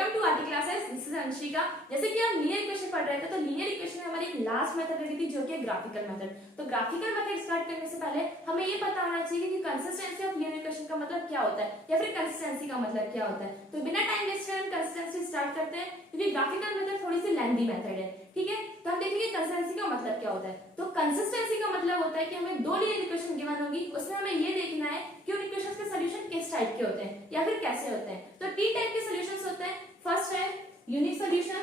Welcome to RT classes, this is Anshika. जैसे कि हम लीनियर इक्वेशन पढ़ रहे थे, तो लीनियर इक्वेशन में हमारी एक लास्ट मेथड रही थी जो कि ग्राफिकल मेथड। तो ग्राफिकल मेथड स्टार्ट करने से पहले हमें ये पता होना चाहिए कि कंसिस्टेंसी ऑफ लीनियर इक्वेशन का मतलब क्या होता है या फिर कंसिस्टेंसी का मतलब क्या होता है। तो बिना टाइम वेस्ट करे हम कंसिस्टेंसी स्टार्ट करते हैं, क्योंकि ग्राफिकल मेथड थोड़ी सी लेंथी मेथड है। ठीक है, तो हम देखेंगे कंसिस्टेंसी का मतलब क्या होता है। तो कंसिस्टेंसी का मतलब होता है कि हमें दो लीनियर इक्वेशन गिवन होगी, उसमें हमें ये देखना है कि उन इक्वेशंस के सॉल्यूशन किस टाइप के होते हैं या फिर कैसे होते हैं। तो टी टाइप के सॉल्यूशंस होते हैं। फर्स्ट है यूनिक सॉल्यूशन,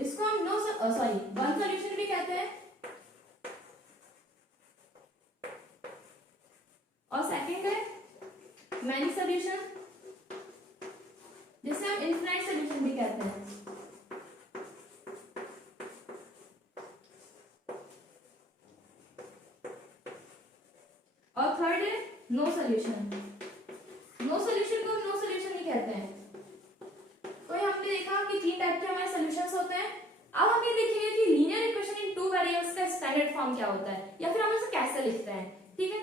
इसको हम वन सॉल्यूशन भी कहते हैं, और सेकंड है मैनी सॉल्यूशन, जिसे हम इनफिनाइट सॉल्यूशन भी कहते हैं। और थर्ड है नो सॉल्यूशन। नो सॉल्यूशन को नो सॉल्यूशन ही कहते हैं। तो ये हमने देखा कि तीन टाइप के हमारे सॉल्यूशंस होते हैं। अब हम ये देखेंगे कि linear equation in two variables का स्टैंडर्ड फॉर्म क्या होता है या फिर हम इसे कैसे लिखते हैं। ठीक है,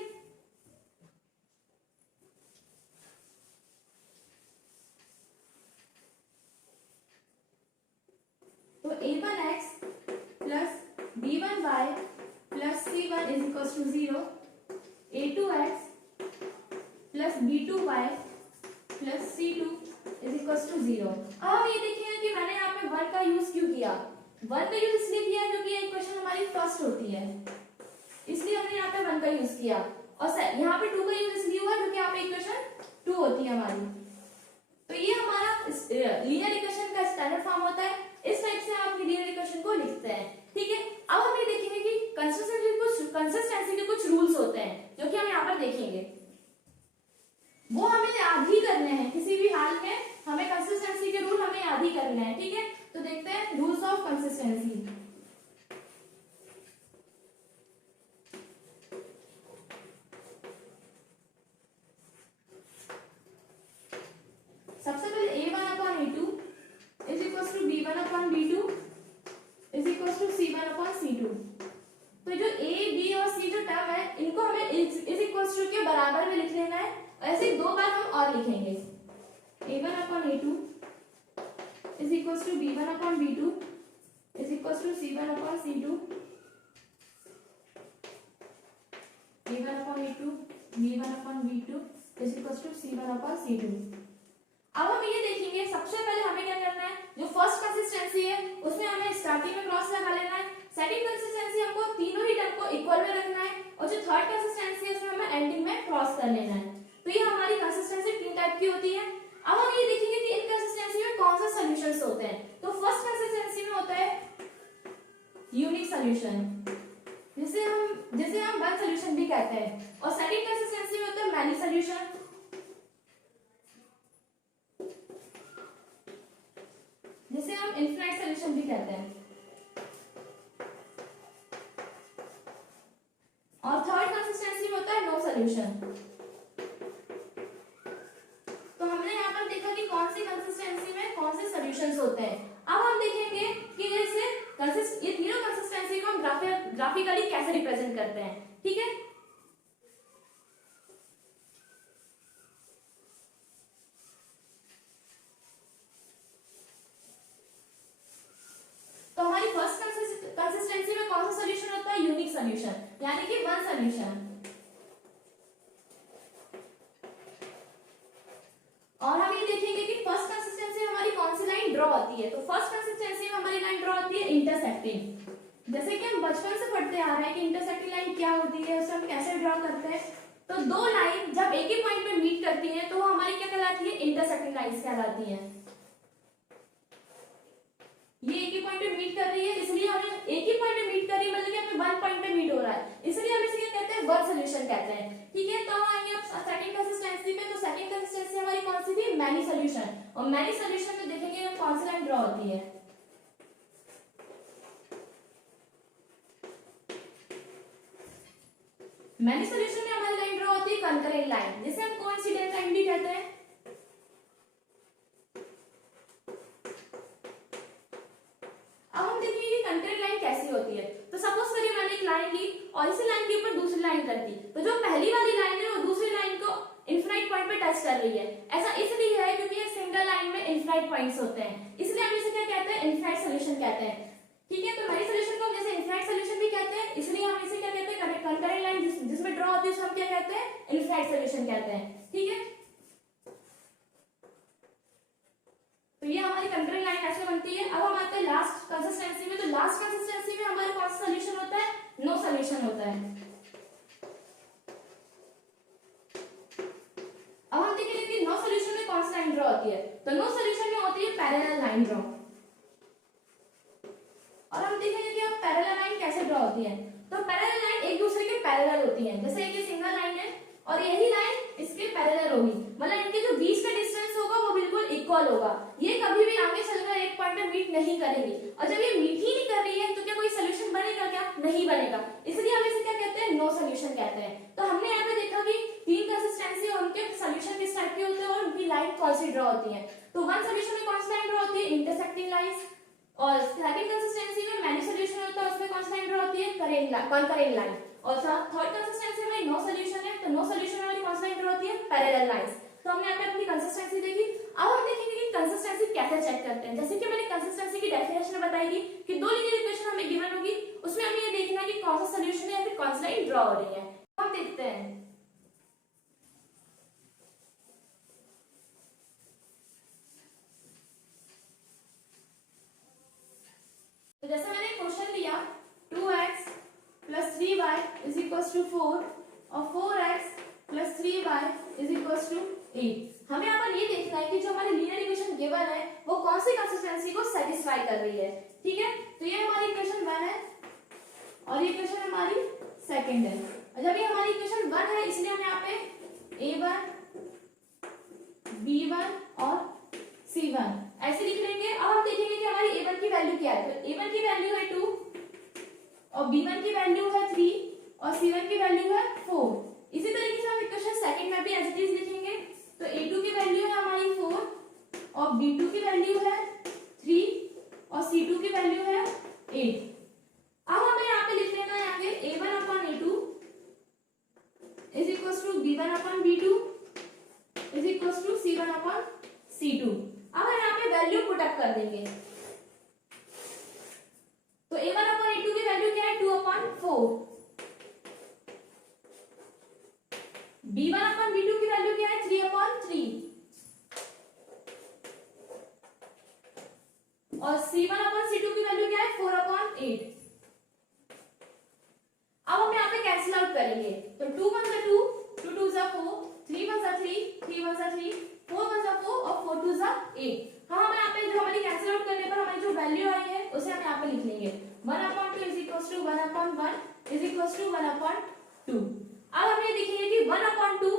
तो a1x plus b1y plus c1 is equal to 0, a2x plus b2y plus c2 is equal to 0। अब हम ये देखेंगे कि मैंने यहाँ पे 1 का यूज क्यों किया। 1 का यूज इसलिए किया क्योंकि ये इक्वेशन हमारी फर्स्ट होती है, इसलिए हमने यहाँ पे 1 का यूज किया। और यहाँ पे 2 का यूज इसलिए हुआ क्योंकि यहाँ पे इक्वेशन 2 होती है हमारी। तो ये हमारा लीनियर इक्वेशन का स्टैंडर्ड फॉर्म होता है। इस टाइप से हम लीनियर इक्वेशन को लिखते हैं। ठीक है, अब हम ये देखेंगे कि कंसिस्टेंसी के कुछ रूल्स होते हैं जो कि हम यहाँ पर देखेंगे। वो हमें याद ही करने हैं, किसी भी हाल में हमें कंसिस्टेंसी के रूल हमें याद ही करने हैं। ठीक है, तो देखते हैं रूल्स ऑफ कंसिस्टेंसी। सबसे पहले a1/a2 is equal to b1/b2 is equal to c1/c2। तो जो a, b और c जो टर्म है, इनको हमें इज इक्वल टू के बराबर में लिख लेना है। ऐसे दो बार हम और लिखेंगे। a1/a2 is equal to b1/b2 is equal to c1/c2, a1/a2 b1/b2 is equal to c1/c2। अब हम ये देखेंगे, सबसे पहले हमें क्या करना है, जो फर्स्ट कंसिस्टेंसी है उसमें हमें स्टार्टिंग में क्रॉस लगा लेना है। सेकंड कंसिस्टेंसी हमको तीनों ही टर्म को इक्वल में रखना है, और जो थर्ड कंसिस्टेंसी है उसमें हमें एंडिंग में क्रॉस कर लेना है। तो ये हमारी कंसिस्टेंसी तीन टाइप की होती है। अब हम ये देखेंगे कि इन कंसिस्टेंसी में कौन से सॉल्यूशंस होते हैं। तो फर्स्ट कंसिस्टेंसी में होता है यूनिक सॉल्यूशन, जिसे हम वन सॉल्यूशन भी कहते हैं। और सेकंड कंसिस्टेंसी में होता है मैनी सॉल्यूशन, जिसे हम इनफिनाइट सॉल्यूशन भी कहते हैं। और थर्ड कंसिस्टेंसी में होता है नो सॉल्यूशन। तो हमने यहाँ पर देखा कि कौन सी कंसिस्टेंसी में कौन से सॉल्यूशंस होते हैं। अब हम देखेंगे कि जैसे ये तीनों कंसिस्टेंसी को हम ग्राफिकली कैसे रिप्रेजेंट करते हैं। ठीक है, तो हमारी फर्स्ट कंसिस्टेंसी में कौन सा सॉल्यूशन होता है, यूनिक सॉल्यूशन, यानी कि वन सॉल्यूशन। और हम ये देखेंगे कि फर्स्ट कंसिस्टेंसी में हमारी कौन सी लाइन ड्रॉ होती है। तो फर्स्ट कंसिस्टेंसी में हमारी लाइन ड्रॉ होती है इंटरसेक्टिंग। जैसे कि हम बचपन से पढ़ते आ रहे हैं कि इंटरसेक्टिंग लाइन क्या होती है, उसे हम कैसे ड्रॉ करते हैं। तो दो लाइन जब एक ही पॉइंट पे मीट करती हैं तो वो हमारी क्या कहलाती है, इंटरसेक्टिंग लाइंस कहलाती हैं। ये एक ही पॉइंट पे मीट कर रही है, इसलिए हमें एक ही पॉइंट पे मीट कर रही है, मतलब कि हमें वन पॉइंट पे मीट हो रहा है, इसलिए हम इसे क्या कहते हैं, वन सॉल्यूशन कहते हैं। ठीक है, तो हम आएंगे अब सेकंड कंसिस्टेंसी पे। तो सेकंड कंसिस्टेंसी हमारी कौन सी थी, मैनी सॉल्यूशन। और मैनी सॉल्यूशन में देखेंगे हम कौन सी लाइन ड्रॉ होती है। मैनी सॉल्यूशन में हमारी लाइन ड्रॉ होती है कंकरेंट लाइन, जिसे हम कोइंसिडेंट लाइन भी कहते हैं। अब हम देखेंगे कि कंकरेंट लाइन कैसी होती है। तो सपोज करिए मैंने एक लाइन ली और इसी लाइन के ऊपर दूसरी लाइन कर दी, तो जो कर रही है। ऐसा इसलिए है क्योंकि एक सिंगल लाइन में इनफाइनाइट पॉइंट्स होते हैं, इसलिए हम इसे क्या कहते हैं, इनफाइनाइट सॉल्यूशन कहते हैं। ठीक है, तो मेरी सॉल्यूशन को हम जैसे इनफाइनाइट सॉल्यूशन भी कहते हैं, इसलिए हम इसे क्या कहते हैं, कंकरेंट लाइन जिसमें ड्रॉ होती है उसे हम क्या कहते हैं, इनफाइनाइट सॉल्यूशन कहते हैं। ठीक है, तो ये हमारी कंकरेंट लाइन ऐसे बनती है। अब हम आते हैं लास्ट कंसिस्टेंसी में। तो लास्ट कंसिस्टेंसी में हमारे कौन सा सॉल्यूशन होता है, नो सॉल्यूशन होता है। अब हम देखेंगे कि नो सॉल्यूशन में कौन सी लाइन ड्रॉ होती है। तो नो सॉल्यूशन में होती है पैरेलल लाइन ड्रॉ। और हम देखेंगे कि अब पैरेलल लाइन कैसे ड्रॉ होती है। तो पैरेलल लाइन एक दूसरे के पैरेलल होती है, जैसे ये सिंगल लाइन है और यही लाइन इसके पैरेलल होगी, मतलब इनके जो बीच का डिस्टेंस होगा वो बिल्कुल इक्वल होगा। ये कभी भी आगे चलकर एक पॉइंट में मीट नहीं करेगी। और जब ये मीट ही नहीं कर रही है तो क्या कोई सॉल्यूशन बनेगा, क्या नहीं बनेगा। इसलिए हम इसे क्या कहते हैं, नो सॉल्यूशन कहते हैं। तो हमने यहाँ पे देखा कि तीन कंसिस्टेंसी और उनके सॉल्यूशन किस टाइप के होते हैं और उनकी लाइन कौन सी ड्रॉ होती है। तो वन सॉल्यूशन में कौन सी लाइन ड्रॉ होती है, इंटरसेक्टिंग लाइंस। और सेकंड कंसिस्टेंसी में मैनी सॉल्यूशन होता है, उसमें कौन सी लाइन ड्रॉ होती है, कॉन्करेंट लाइन। और थर्ड कंसिस्टेंसी में नो सॉल्यूशन है, तो नो सॉल्यूशन वाली कौन सी लाइन ड्रॉ होती है, पैरेलल लाइंस। तो हमने यहाँ पे अपनी कंसिस्टेंसी देखी। अब हम देखेंगे कि कंसिस्टेंसी कैसे चेक करते हैं। जैसे कि मैंने कंसिस्टेंसी की डेफिनेशन बताई कि दो लीनियर इक्वेशन हमें गिवन होगी, उसमें हमें ये देखना है कि कौन सा सॉल्यूशन है या फिर कौन सी लाइन ड्रॉ हो रही है। हम देखते हैं, तो जैसे मैंने क्वेश्चन लिया 2x + 3y = 4 और 4x + 3y = 8। हमें यहाँ पर ये देखना है कि जो हमारी लीनियर इक्वेशन गिवन है वो कौन सी कंसिस्टेंसी को सेटिस्फाई कर रही है। ठीक है, तो ये हमारी इक्वेशन 1 है और ये इक्वेशन हमारी सेकंड है। और जब ये हमारी इक्वेशन 1 है इसलिए हम यहाँ पे a1 b1 और c1 ऐसे लिख लेंगे। अब हम देखेंगे कि हमारी a1 की वैल्यू क्या है। तो a1 की वैल्यू है 2 और b1 की वैल्यू है 3 और c1 की वैल्यू है 4। इसी तरीके से हम इक्वेशन सेकंड में भी एज इट इज लिखेंगे। तो a2 की वैल्यू है हमारी 4 और b2 की वैल्यू है 3 और c2 की वैल्यू है 8। अब हमें यहाँ पे लिख लेना है आगे a1/a2 = b1/b2 = c1/c2। अब हम यहाँ पे वैल्यू पुट अप कर देंगे। तो a1/a2 की वैल्यू क्या है, 2/4। b1/b2 की वैल्यू क्या है, 3/3 और c1/c2 की वैल्यू क्या है, 4/8। अब हम यहाँ पे कैंसिल आउट करेंगे। तो 2 1 * 2, 2 2 * 4, 3 1 * 3, 3 1 * 3, 4 1 * 4 और 4 2 * 8। हाँ, हम यहाँ पे जो हमारी कैंसिल आउट करने पर हमारी जो वैल्यू आई है उसे हम यहाँ पे लिख लेंगे 1/2 = 1/1 = 1/2। अब हम ये देखेंगे कि 1/2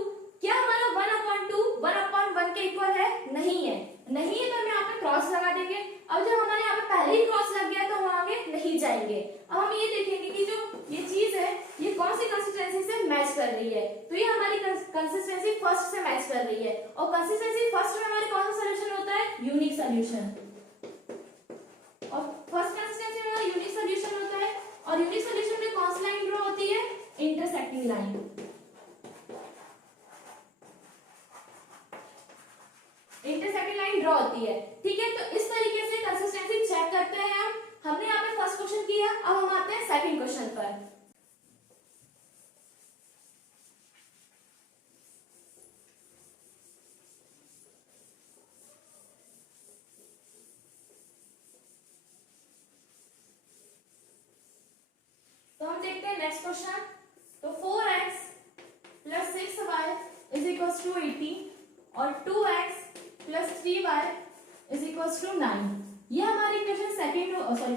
क्या हमारा 1/2 1/1 के इक्वल है, नहीं है। नहीं है तो हम यहाँ पे क्रॉस लगा देंगे। अब जब हमारे यहाँ पे पहले ही क्रॉस लग गया तो हम आगे नहीं जाएंगे। अब हम ये देखेंगे कि जो ये चीज है ये कौन सी कंसिस्टेंसी से मैच कर रही है। तो ये हमारी कंसिस्टेंसी फर्स्ट से मैच कर रही है और कंसिस्टेंसी फर्स्ट में हमारे कौन सा सॉल्यूशन होता है, यूनिक सॉल्यूशन। और फर्स्ट कंसिस्टेंसी में हमारा यूनिक सॉल्यूशन होता है और यूनिक सॉल्यूशन में कौन सी लाइन ड्रॉ होती है, intersecting line. Intersecting line draw होती है। ठीक है, तो इस तरीके से कंसिस्टेंसी चेक करते हैं हम। हमने यहाँ पे फर्स्ट क्वेश्चन किया, अब हम आते हैं सेकंड क्वेश्चन पर। तो हम देखते हैं नेक्स्ट क्वेश्चन। तो 4x + 6y = 80 और 2x + 3y = 9। ये हमारी इक्वेशन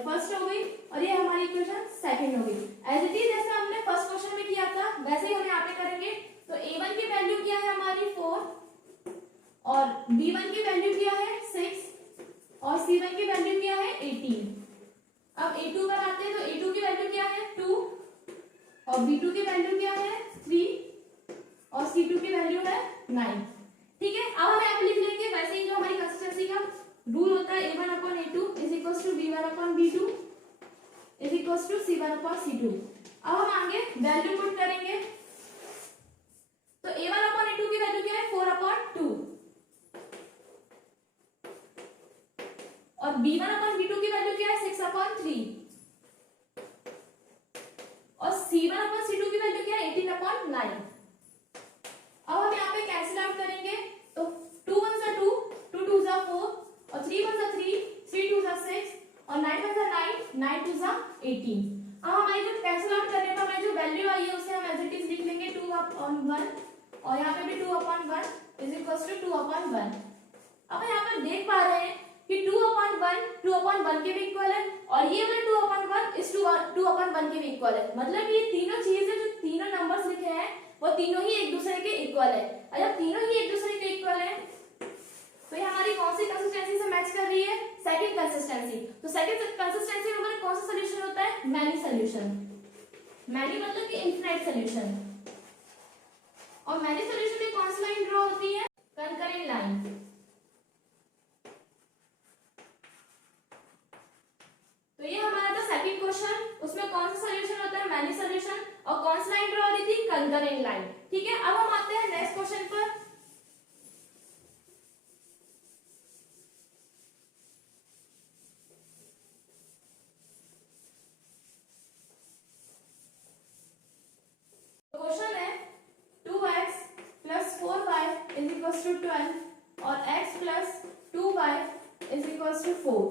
फर्स्ट हो गई और ये हमारी इक्वेशन सेकंड हो गई। एज इट इज जैसे हमने फर्स्ट क्वेश्चन में किया था वैसे ही हम यहाँ पे करेंगे। तो a1 की वैल्यू क्या है हमारी 4 और b1 की वैल्यू क्या है 6 और c1 की वैल्यू क्या है 18। अब a2 पर आते हैं। तो a2 की वैल्यू क्या है 2 और b2 की वैल्यू क्या है 3 और c2 की वैल्यू है 9। ठीक है, अब हम यहाँ पे लिख लेंगे वैसे ही जो हमारी कंसिस्टेंसी का रूल होता है a1/a2 = b1/b2 = c1/c2। अब हम आगे वैल्यू पुट करेंगे। तो a1/a2 की वैल्यू क्या है 4/2 और b1 अपॉन b2 की वैल्यू क्या है 6 अपॉन 3 और c1 अपॉन c2 की वैल्यू क्या है 18 अपॉन 9। अब हम यहाँ पे कैंसिल आउट करेंगे तो 2 1 जा 2, 2 2 जा 4 और 3 1 जा 3, 3 2 जा 6 और 9 1 जा 9, 9 2 जा 18। अब हमारी जो कैंसिल आउट करने पर हमारी जो वैल्यू आई है उसे हम एज इट इज लिख लेंगे 2 अपॉन 1 और यहाँ पे भी 2 upon 1 is equal to 2 upon 1। अब यहाँ पर देख पा रहे हैं कि 2 अपॉन 1 के भी इक्वल है और ये वाला 2 अपॉन 1 इस 2 अपॉन 1 के भी इक्वल है। मतलब ये तीनों चीजें जो तीनों नंबर्स लिखे हैं वो तीनों ही एक दूसरे के इक्वल है। और जब तीनों ही एक दूसरे के इक्वल है तो ये हमारी कौन सी कंसिस्टेंसी से मैच कर रही है? Second consistency. तो सेकंड कंसिस्टेंसी में हमारा कौन सा सॉल्यूशन होता है? Many solution. मैनी मतलब कि इनफिनिट सॉल्यूशन। और मैनी सॉल्यूशन में कौन सी लाइन ड्रॉ होती है? Concurrent line. तो ये हमारा था सेकंड क्वेश्चन, उसमें कौन सा सॉल्यूशन होता है? Many solution. और कौन सी लाइन ड्रॉ हो रही थी? Concurrent line. ठीक है, अब हम आते हैं नेक्स्ट क्वेश्चन पर। क्वेश्चन है 2x plus 4y is equals to 12 और x plus 2y is equals to 4।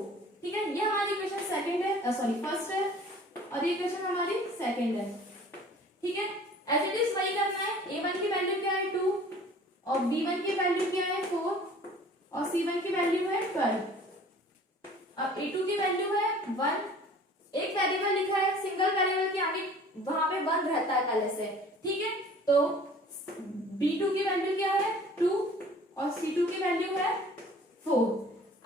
ठीक है, ये हमारी इक्वेशन सेकंड है, सॉरी फर्स्ट है और ये इक्वेशन हमारी सेकंड है। ठीक है, एज इट इज वही करना है। a1 की वैल्यू क्या है 2 और b1 की वैल्यू क्या है 4 और c1 की वैल्यू है 12। अब a2 की वैल्यू है 1। एक वेरिएबल लिखा है, सिंगल वेरिएबल के आगे वहां पे 1 रहता है पहले से। ठीक है, तो b2 की वैल्यू क्या है 2 और c2 की वैल्यू है 4।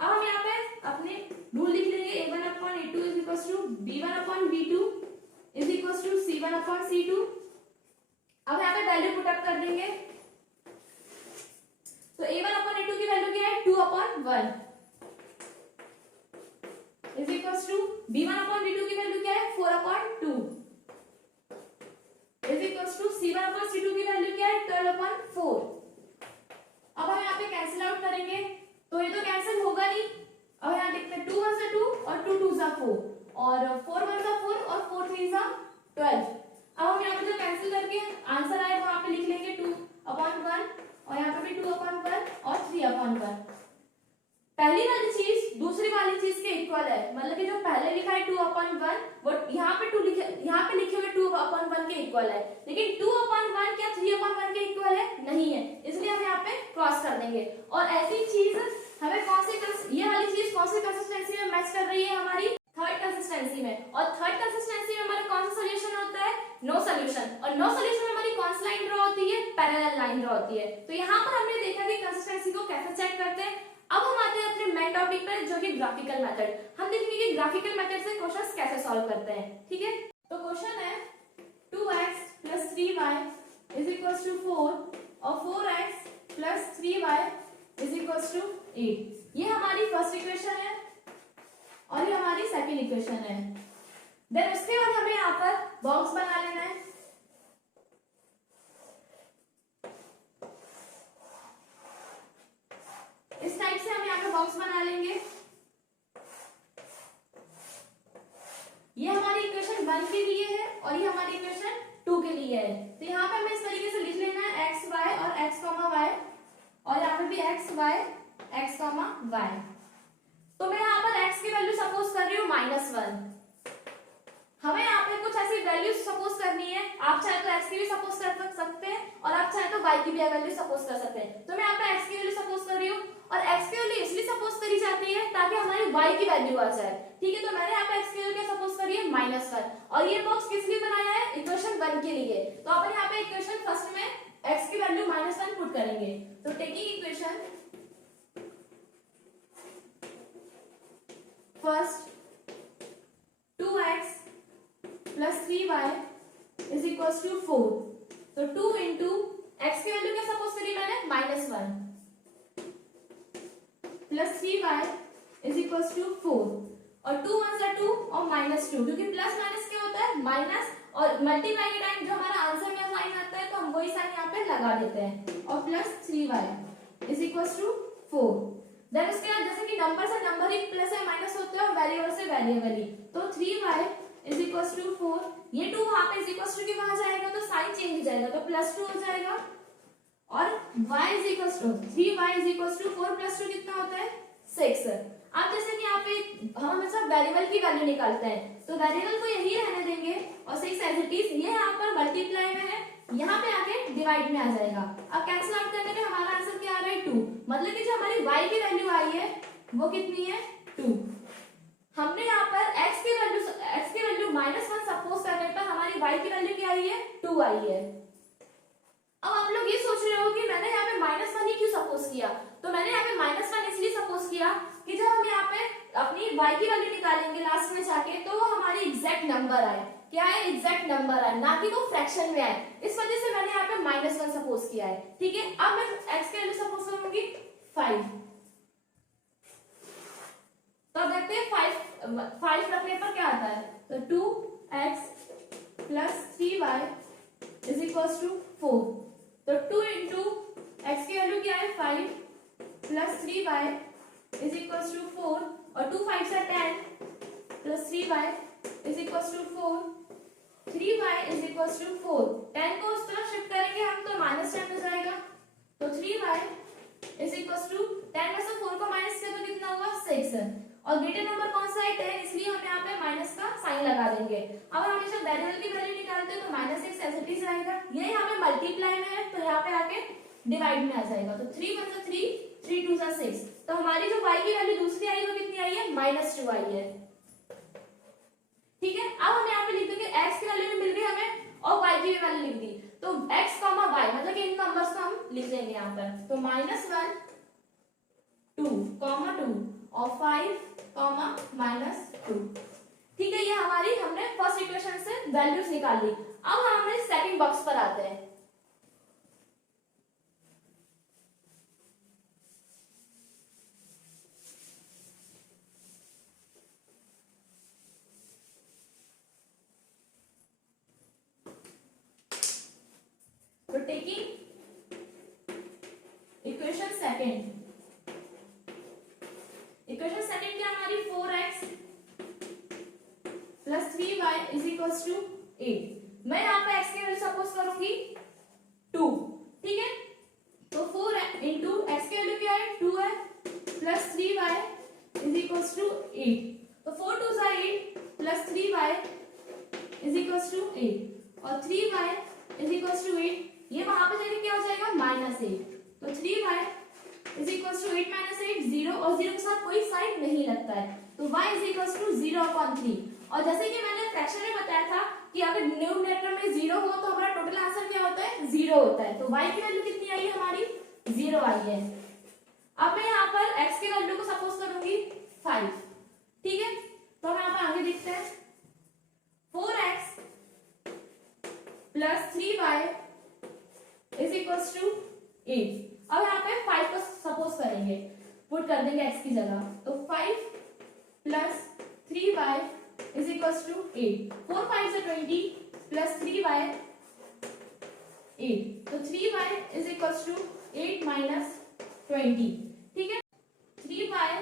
अब हम यहाँ पे अपने रूल लिख लेंगे a1 upon a2 is equal to b1 upon b2 is equal to c1 upon c2। अब यहाँ पे वैल्यू पुट अप कर देंगे तो a1 अपॉन a2 की वैल्यू क्या है 2 upon 1 is equal to b1 upon b2 की वैल्यू क्या है 4 upon 2 is equal to c1 upon c2 की वैल्यू क्या है 12 अपॉन 4। अब हम यहाँ पे कैंसिल आउट करेंगे तो ये तो कैंसिल होगा नहीं। अब यहाँ देखते हैं 2 1 जा 2 और 2 2 जा 4 और 4 1 जा 4 और 4 3 जा 12। अब हम यहाँ पे जो कैंसिल करके आंसर आए वो यहाँ पे लिख लेंगे 2 अपॉन 1 और यहाँ पे भी 2 अपॉन 1 और 3 अपॉन 1। पहली वाली चीज दूसरी वाली चीज के इक्वल है, मतलब कि जो पहले लिखा है 2 अपॉन 1 वो यहाँ पे लिखे हुए 2 अपॉन 1 के इक्वल है, लेकिन 2 अपॉन 1 क्या 3 अपॉन 1 के इक्वल है? नहीं है, इसलिए हम यहाँ पे क्रॉस कर देंगे। और ऐसी चीज हमें कौन सी ये वाली चीज कौन सी कंसिस्टेंसी में मैच कर रही है? हमारी थर्ड कंसिस्टेंसी में। और थर्ड कंसिस्टेंसी में हमारा कौन सा सॉल्यूशन होता है? No solution. और नो सॉल्यूशन में हमारी कौन सी लाइन ड्रॉ होती है? पैरेलल लाइन ड्रॉ होती है। तो यहाँ पर हमने देखा कि कंसिस्टेंसी को कैसे चेक करते हैं। अब हम आते हैं अपने मेन टॉपिक पर जो कि ग्राफिकल मेथड। हम देखेंगे कि ग्राफिकल मेथड से क्वेश्चंस कैसे सॉल्व करते हैं। ठीक है, तो क्वेश्चन है 2x plus 3y is equals to 4 और 4x plus 3y is equals to 8। ये हमारी फर्स्ट इक्वेशन है और ये हमारी सेकंड इक्वेशन है। देन उसके बाद हमें यहाँ पर बॉक्स बना लेना है। इस टाइप से हम यहाँ पे बॉक्स बना लेंगे। ये हमारी इक्वेशन 1 के लिए है और ये हमारी इक्वेशन 2 के लिए है। तो यहाँ पे हमें इस तरीके से लिख लेना है x y और x y और यहाँ पे भी x y y। तो मैं यहाँ पर x की वैल्यू सपोज कर रही हूँ -1। हमें यहाँ पे कुछ ऐसी वैल्यू सपोज करनी है। आप चाहे तो x की भी सपोज कर सकते हैं और आप चाहे तो y की भी वैल्यू सपोज कर सकते हैं। तो मैं यहाँ पे x की वैल्यू सपोज कर रही हूँ और x की वैल्यू इसलिए सपोज करी जाती है ताकि हमारी y की वैल्यू आ जाए। ठीक है, तो मैंने यहाँ पे x की वैल्यू क्या सपोज करी है -1 और ये बॉक्स किस लिए बनाया है? इक्वेशन 1 के लिए। तो अपन यहाँ पे इक्वेशन फर्स्ट में x की वैल्यू -1 पुट करेंगे। तो taking equation first 2x plus 3y is equals to 4। तो 2 into x की वैल्यू क्या सपोज करी मैंने? -1 plus 3y is equals to 4 और 2 1 जा 2 और -2 क्योंकि प्लस माइनस क्या होता है? माइनस और मल्टीप्लाई के टाइम जो हमारा आंसर में साइन आता है तो हम वही साइन यहाँ पे लगा देते हैं और plus 3y is equals to 4। Then उसके बाद जैसे कि नंबर से नंबर ही प्लस या माइनस होते हैं और वेरिएबल से वेरिएबल ही, तो 3y इज इक्वल टू 4, ये 2 वहां पे इज इक्वल टू के वहां जाएगा तो साइन चेंज हो जाएगा, तो +2 हो जाएगा, और y is equal to 3y is equal to 4 + 2 कितना होता है 6। अब जैसे कि यहाँ पे हम हमेशा वेरिएबल की वैल्यू निकालते हैं, तो वेरिएबल को यही रहने देंगे और 6 एज इट इज, ये यहाँ पर मल्टीप्लाई में है, यहाँ पे आके डिवाइड में आ जाएगा। अब कैंसिल आउट करने पे हमारा आंसर क्या आ रहा है 2, मतलब कि जो हमारी y की वैल्यू आई है वो कितनी है 2। हमने यहाँ पर x की वैल्यू -1 सपोज करने पर हमारी y की वैल्यू क्या आई है 2 आई है। अब आप लोग ये सोच रहे हो कि मैंने यहाँ पे -1 ही क्यों सपोज किया, तो मैंने यहाँ पे -1 इसलिए सपोज किया कि जब हम यहाँ पे अपनी y की वैल्यू निकालेंगे लास्ट में जाके तो वो हमारी एग्जैक्ट नंबर आए, क्या है एग्जैक्ट नंबर आए, ना कि वो फ्रैक्शन में आए, इस वजह से मैंने यहाँ पे -1 सपोज किया है। ठीक है, अब मैं x की वैल्यू सपोज करूंगी 5, तो अब देखते हैं 5 रखने पर क्या आता है, तो 2x + 3y is equal to 4, तो 2 इंटू x की वैल्यू क्या है 5 + 3y इज इक्वल टू 4, और 2 5 से 10 + 3y is equal to 4, 3y is equal to 4, 10 को उस तरफ शिफ्ट करेंगे हम तो -10 हो जाएगा, तो 3y इज इक्वल टू 10 में से 4 को माइनस किया तो कितना हुआ 6, और ग्रेटर नंबर कौन सा है 10, इसलिए हम यहाँ पे माइनस का साइन लगा देंगे। अब हम हमेशा वेरिएबल की वैल्यू निकालते हैं तो -6 एज इट इज रहेगा, ये यहाँ पे मल्टीप्लाई में है तो यहाँ पे आके डिवाइड में आ जाएगा, तो 3 × 3 3 2 6, तो हमारी जो y की वैल्यू दूसरी आई वो कितनी आई है -2 आई है। ठीक है, अब हम यहाँ पे लिख देंगे x की वैल्यू भी मिल गई हमें और y की भी वैल्यू लिख दी, तो x, y मतलब कि इन नंबर्स को हम लिख देंगे यहाँ पर, तो -1 2, 2 और 5, -2। ठीक है, ये हमारी हमने फर्स्ट इक्वेशन से वैल्यूज निकाल ली। अब हम हमारे सेकंड बॉक्स पर आते हैं। तो taking equation second, equation second क्या हमारी 4x + 3y is equal to 8। मैं यहाँ पे x की वैल्यू सपोज करूंगी 2, ठीक है, तो 4 इंटू x की वैल्यू क्या है 2 है + 3y इज इक्वल टू 8, तो 4 2 = 8 + 3y इज इक्वल टू 8, और 3y इज इक्वल टू 8, ये वहां पे जाके क्या हो जाएगा -8, तो 3y इज इक्वल टू 8 - 8 0, और 0 के साथ कोई साइन नहीं लगता है, तो y इज इक्वल टू 0/3। और जैसे कि मैंने फ्रैक्शन में बताया था कि अगर न्यूमरेटर में 0 हो तो हमारा टोटल आंसर क्या होता है 0 होता है, तो y की वैल्यू कितनी आई है हमारी 0 आई है। अब मैं यहाँ पर x की वैल्यू को सपोज करूंगी 5, ठीक है, तो हम यहाँ पर आगे देखते हैं 4x + 3y is equal to 8। अब यहाँ पे 5 को सपोज करेंगे, पुट कर देंगे x की जगह, तो 5 + 3y इज इक्वल टू 8, 4 5 से 20 + 3y 8, तो 3y इज इक्वल टू 8 - 20, ठीक है, 3y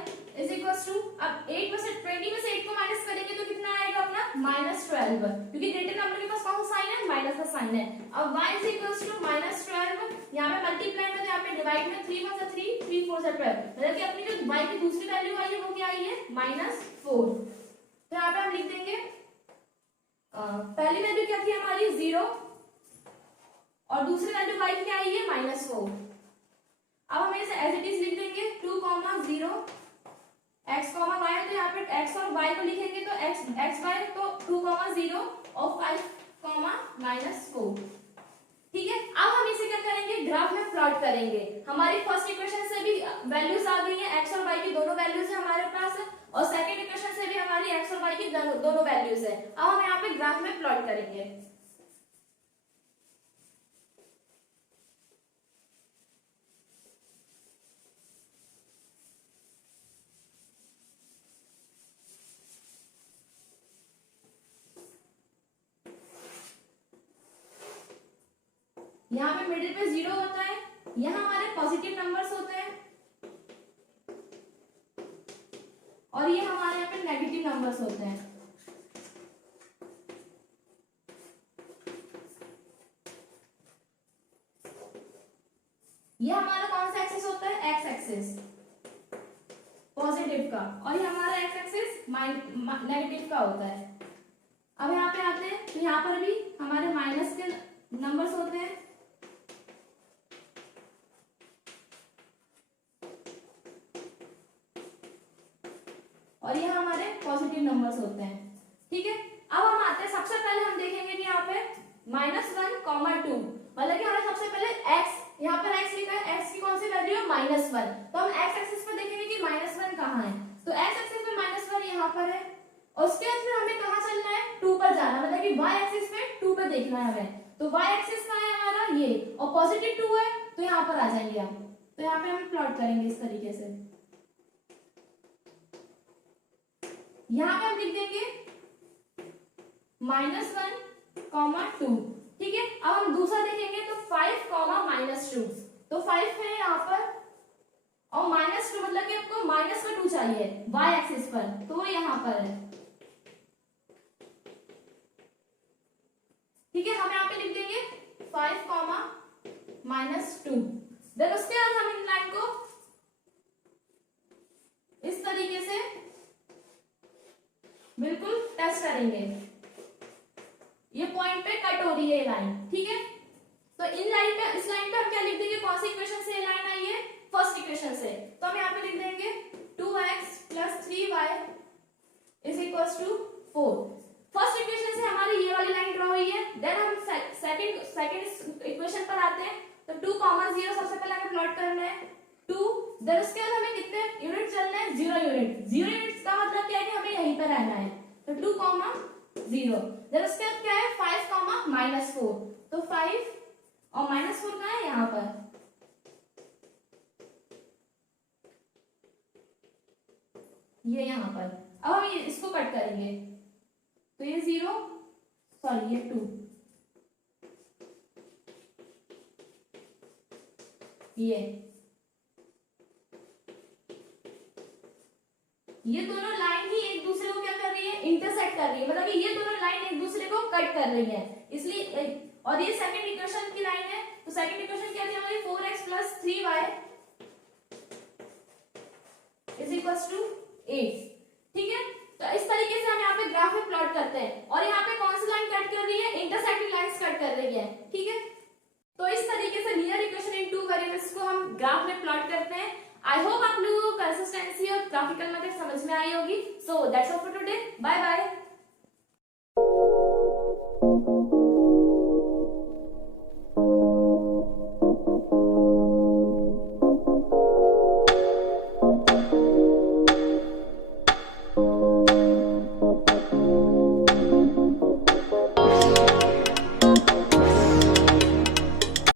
इज इक्वल टू, अब 8 में से 20 में से 8 को माइनस करेंगे तो कितना आएगा अपना -12, क्योंकि ग्रेटर नंबर के पास कौन सा साइन है माइनस का साइन है। अब y इज इक्वल टू -12, यहाँ पे मल्टीप्लाई में तो यहाँ पे डिवाइड में 3 1 से 3 3 4 से 12, मतलब कि अपनी जो y की दूसरी वैल्यू आई है वो क्या आई है -4, तो यहाँ पे हम लिख देंगे पहली वैल्यू क्या थी हमारी 0 और दूसरी वैल्यू y की क्या आई है -4। अब हम इसे एज इट इज लिख देंगे 2, 0 x, y, तो यहाँ पे x और y को लिखेंगे तो x y, तो 2, 0 और 5, -4, ठीक है। अब हम इसे क्या करेंगे ग्राफ में प्लॉट करेंगे, हमारी फर्स्ट इक्वेशन से भी वैल्यूज आ गई है, x और y की दोनों वैल्यूज है हमारे पास, और सेकंड इक्वेशन से भी हमारी x और y की दोनों वैल्यूज है। अब हम यहाँ पे ग्राफ में प्लॉट करेंगे। यहाँ पे मिडिल पे 0 होता है, यहाँ हमारे पॉजिटिव नंबर्स होते हैं, और ये हमारे यहाँ पे नेगेटिव नंबर्स होते हैं। ये हमारा कौन सा एक्सिस होता है, एक्स एक्सिस पॉजिटिव का, और ये हमारा एक्स एक्सिस नेगेटिव का होता है। अब यहाँ पे आते हैं तो यहाँ पर भी हमारे माइनस के नंबर्स होते हैं, और ये हमारे पॉजिटिव नंबर्स होते हैं। ठीक है, अब हम आते हैं, सबसे पहले हम देखेंगे कि यहाँ पे -1, 2, मतलब कि हमें सबसे पहले x, यहाँ पर x लिखा है, x की कौन सी वैल्यू है, -1, तो हम x एक्सिस पर देखेंगे कि -1 कहाँ है, तो x एक्सिस पे -1 यहाँ पर है, और उसके बाद फिर हमें कहाँ चलना है, 2 पर जाना, मतलब कि y एक्सिस पे 2 पे देखना है हमें, तो y एक्सिस कहाँ है हमारा, ये, और पॉजिटिव 2 है तो यहाँ पर आ जाएंगे हम, तो यहाँ पे हम प्लॉट करेंगे इस तरीके से। यहाँ पे हम लिख देंगे -1, 2, ठीक है। अब हम दूसरा देखेंगे तो 5, -2, तो 5 है यहाँ पर, और -2 मतलब कि आपको -2 चाहिए y एक्सिस पर, तो वो यहाँ पर है। ठीक है, हम यहाँ पे लिख देंगे 5, -2, देन उसके बाद हम इन लाइन को इस तरीके से बिल्कुल टच करेंगे, ये पॉइंट पे कट हो रही है लाइन, ठीक है। तो इन लाइन पे, इस लाइन पे हम क्या लिख देंगे, कौन सी इक्वेशन से ये लाइन आई है, फर्स्ट इक्वेशन से, तो हम यहाँ पे लिख देंगे 2x + 3y = 4। फर्स्ट इक्वेशन से हमारी ये वाली लाइन ड्रॉ हुई है। देन हम सेकंड इक्वेशन पर आते हैं, तो 2, 0 सबसे पहले हमें प्लॉट करना है 2, देन उसके बाद हमें कितने यूनिट चलना है, 0 यूनिट। 0 यूनिट्स का मतलब क्या है कि हमें यहीं पर रहना है, तो 2, 0, देन उसके बाद क्या है 5, -4, तो 5 और -4 कहाँ है, यहाँ पर, ये यहाँ पर। अब हम इसको कट करेंगे, तो ये 0, सॉरी ये 2, ये दोनों लाइन ही एक दूसरे को क्या कर रही है, इंटरसेक्ट कर रही है, मतलब कि ये दोनों लाइन एक दूसरे को कट कर रही है, इसलिए, और ये सेकंड इक्वेशन की लाइन है, तो सेकंड इक्वेशन क्या थी हमारी, 4x + 3y = 8, ठीक है। तो इस तरीके से हम यहाँ पे ग्राफ में प्लॉट करते हैं, और यहाँ पे कौन सी लाइन कट कर रही है, इंटरसेक्टिंग लाइंस कट कर रही है, ठीक है। तो इस तरीके से लीनियर इक्वेशन इन 2 वेरिएबल्स को हम ग्राफ में प्लॉट करते हैं। आई होप आप लोगों को कंसिस्टेंसी और ग्राफिकल मेथड समझ में आई होगी। So that's all for today, bye bye.